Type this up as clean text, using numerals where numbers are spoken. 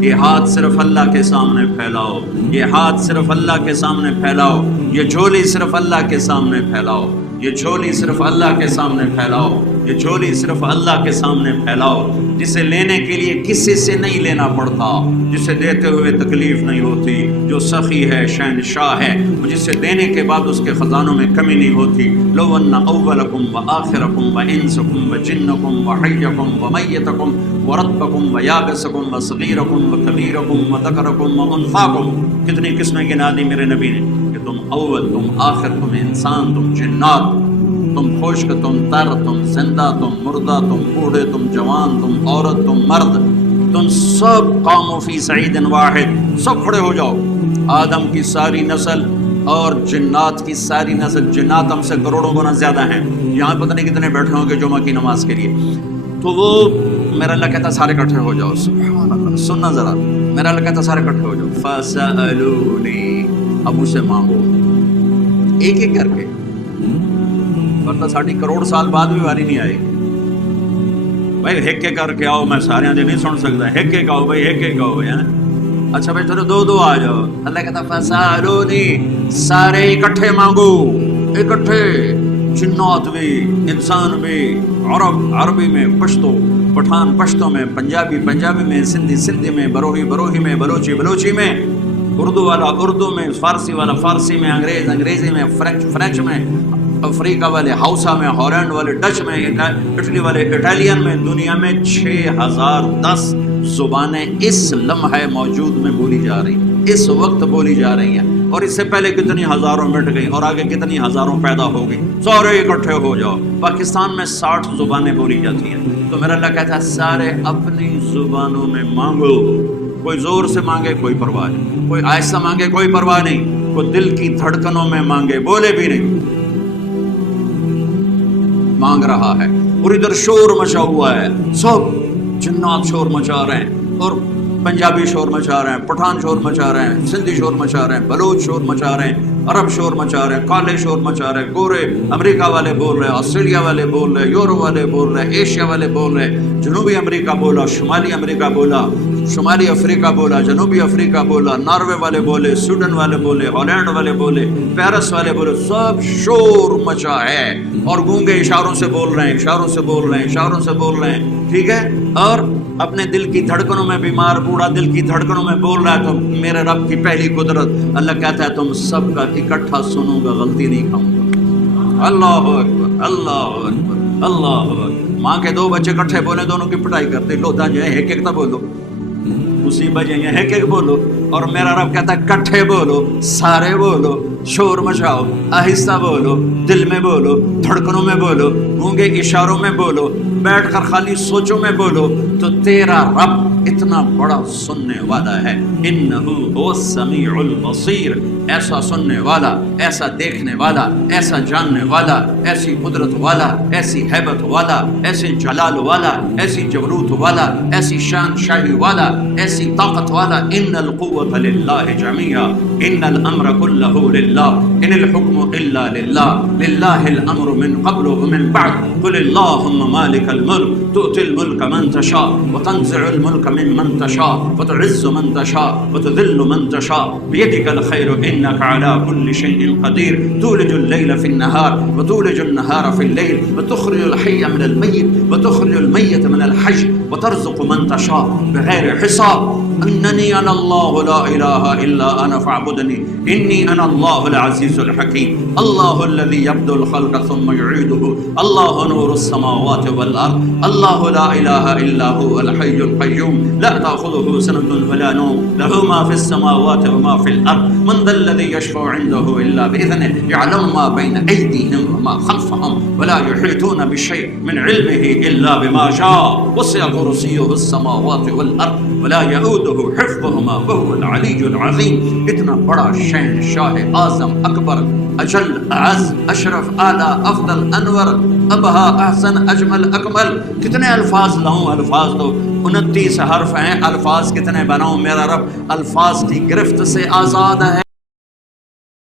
یہ ہاتھ صرف اللہ کے سامنے پھیلاؤ، یہ ہاتھ صرف اللہ کے سامنے پھیلاؤ، یہ جھولی صرف اللہ کے سامنے پھیلاؤ، یہ جھولی صرف اللہ کے سامنے پھیلاؤ، یہ جھولی صرف اللہ کے سامنے پھیلاؤ، جسے لینے کے لیے کسی سے نہیں لینا پڑتا، جسے دیتے ہوئے تکلیف نہیں ہوتی، جو سخی ہے، شہنشاہ ہے، جسے دینے کے بعد اس کے خزانوں میں کمی نہیں ہوتی۔ لو ان اولکم وآخرکم وانسکم وجنکم وحیکم ومیتکم ورتبکم ویابسکم وصغیرکم وکبیرکم وذکرکم وانثاکم، کتنی قسمیں گنا دی میرے نبی نے کہ تم اول، تم آخر، تم انسان، تم جنات، تم خشک، تم تر، تم زندہ، تم مردہ، تم بوڑھے، تم جوان، تم عورت، تم مرد، تم سب قوموا فی صعید واحد، سب کھڑے ہو جاؤ۔ آدم کی ساری نسل اور جنات کی ساری نسل، جنات ہم سے کروڑوں گنا زیادہ ہیں، یہاں پتہ نہیں کتنے بیٹھے ہوں گے جمعہ کی نماز کے لیے، تو وہ میرا اللہ کہتا سارے اکٹھے ہو جاؤ۔ سبحان اللہ، سننا ذرا، میرا اللہ کہتا سارے اکٹھے ہو جاؤ۔ فَسَأَلُونِي، اب مجھ سے مانگو، ایک ایک کر کے، ورنہ ساڑھی کروڑ سال بعد بھی واری نہیں آئے گی۔ بھائی ایک ایک کر کے آؤ، میں سارے دے نہیں سن سکتا، ایک ایک آؤ بھائی، ایک ایک آؤ بھائی۔ اچھا بھائی چلو دو دو آ جاؤ۔ اللہ کہتا فَسَأَلُونِي، سارے اکٹھے مانگو، اکٹھے، جنات بھی، انسان بھی، عربی میں، پشتو پٹھان پشتو میں، پنجابی پنجابی میں، سندھی سندھی میں، بروہی بروہی میں، بلوچی بلوچی میں، اردو والا اردو میں، فارسی والا فارسی میں، انگریز انگریزی میں، فرینچ میں، افریقہ والے ہاؤسا میں، ہالینڈ والے ڈچ میں، اٹلی والے اٹالین میں، دنیا میں 6010 زبانیں اس لمحے موجود میں بولی جا رہی ہیں، اس وقت بولی جا رہی ہیں، اور اس سے پہلے کتنی ہزاروں مٹ گئی اور آگے کتنی ہزاروں پیدا ہو گئی۔ سارے اکٹھے ہو جاؤ۔ پاکستان میں 60 زبانیں بولی جاتی ہیں، تو میرا اللہ کہتا ہے سارے اپنی زبانوں میں مانگو، کوئی زور سے مانگے کوئی پرواہ نہیں، کوئی آہستہ مانگے کوئی پرواہ نہیں، کوئی دل کی دھڑکنوں میں مانگے، بولے بھی نہیں، مانگ رہا ہے۔ اور ادھر شور مچا ہوا ہے، سب جنات شور مچا رہے ہیں، اور پنجابی شور مچا رہے ہیں، پٹھان شور مچا رہے ہیں، سندھی شور مچا رہے ہیں، بلوچ شور مچا رہے ہیں، عرب شور مچا رہے ہیں، کالے شور مچا رہے ہیں، گورے امریکہ والے بول رہے ہیں، آسٹریلیا والے بول رہے ہیں، یورپ والے بول رہے ہیں، ایشیا والے بول رہے ہیں، جنوبی امریکہ بولا، شمالی امریکہ بولا، شمالی افریقہ بولا، جنوبی افریقہ بولا، ناروے والے بولے، سویڈن والے بولے، ہالینڈ والے بولے، پیرس والے بولے، سب شور مچا ہے، اور گونگے اشاروں سے بول رہے ہیں، اشاروں سے بول رہے ہیں، اشاروں سے بول رہے ہیں، ٹھیک ہے، اور اپنے دل کی دھڑکنوں میں، بیمار بوڑھا دل کی دھڑکنوں میں بول رہا ہے، تو میرے رب کی پہلی قدرت اللہ کہتا ہے تم سب کا اکٹھا سنوں گا، غلطی نہیں کھاؤں گا۔ اللہ اکبر، اللہ اکبر، اللہ اکبر۔ ماں کے دو بچے اکٹھے بولے، دونوں کی پٹائی کرتے، لو دا جو ہے ایک ایک تا بولو، مصیبت جو ہے ایک ایک بولو، اور میرا رب کہتا ہے اکٹھے بولو، سارے بولو، شور مچاؤ، آہستہ بولو، دل میں بولو، دھڑکنوں میں بولو، گونگے اشاروں میں بولو، بیٹھ کر خالی سوچوں میں بولو، تو تیرا رب اتنا بڑا سننے والا ہے۔ انہو هو السمیع البصیر، ایسا سننے والا، ایسا دیکھنے والا، ایسا جاننے والا، ایسی قدرت والا، ایسی ہیبت والا، ایسے جلال والا، ایسی جبروت والا، ایسی شان شاہی والا، ایسی طاقت والا۔ ان القوة للہ جميعا، ان الامر كلہ للہ، ان الحکم الا للہ، للہ الامر من قبل ومن بعد، قل اللہم مالک الملک تؤتی الملک من تشاء وتنزع الملک ممن تشاء وتعز من تشاء وتذل من تشاء بيدك الخير إنك على كل شيء قدير، تولج الليل في النهار وتولج النهار في الليل وتخرج الحي من الميت وتخرج الميت من الحي وترزق من تشاء بغير حساب، أنني أنا الله لا إله إلا أنا فاعبدني إني أنا الله العزيز الحكيم، الله الذي يبدأ الخلق ثم يعيده، الله نور السماوات والأرض، الله لا إله إلا هو الحي القيوم لا تأخذه سنة ولا نوم، له ما في السماوات وما في الأرض، من ذا الذي يشفع عنده إلا بإذنه، يعلم ما بين أيديهم وما خلفهم ولا يحيطون بشيء من علمه إلا بما شاء، وسع كرسيه السماوات والأرض ولا يؤوده حفظهما وهو العلي العظيم۔ اتنا بڑا شہنشاہ اعظم اکبر اجل اعز اشرف اعلی افضل انور ابہا احسن اجمل اکمل، کتنے الفاظ لاؤں؟ الفاظ تو 29 حرف ہیں، الفاظ کتنے بناؤں؟ میرا رب الفاظ کی گرفت سے آزاد ہے۔